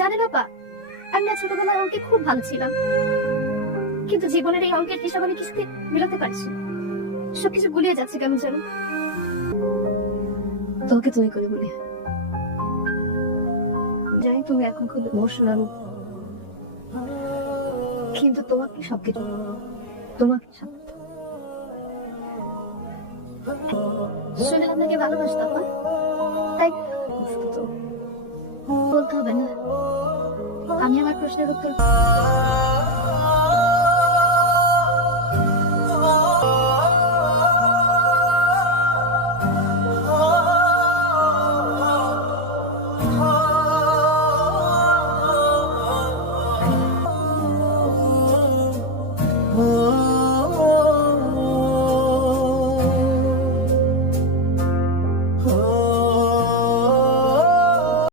জানেন আপা, আমি না ছোটবেলায় অঙ্কে খুব ভালো ছিলাম, কিন্তু জীবনের এই অঙ্কের হিসাব আমি কিছুতে মিলাতে পারছি না। সবকিছু গুলিয়ে যাচ্ছে কেমন যেন। তোকে তুই করে বলি, জানি তুমি এখন খুব ইমোশনাল, কিন্তু তোমাকে সবকিছু, তোমাকে শুনে আপনাকে ভালোবাসতাম না, তাই তো বলতে হবে না। আমি আমার প্রশ্নের উত্তর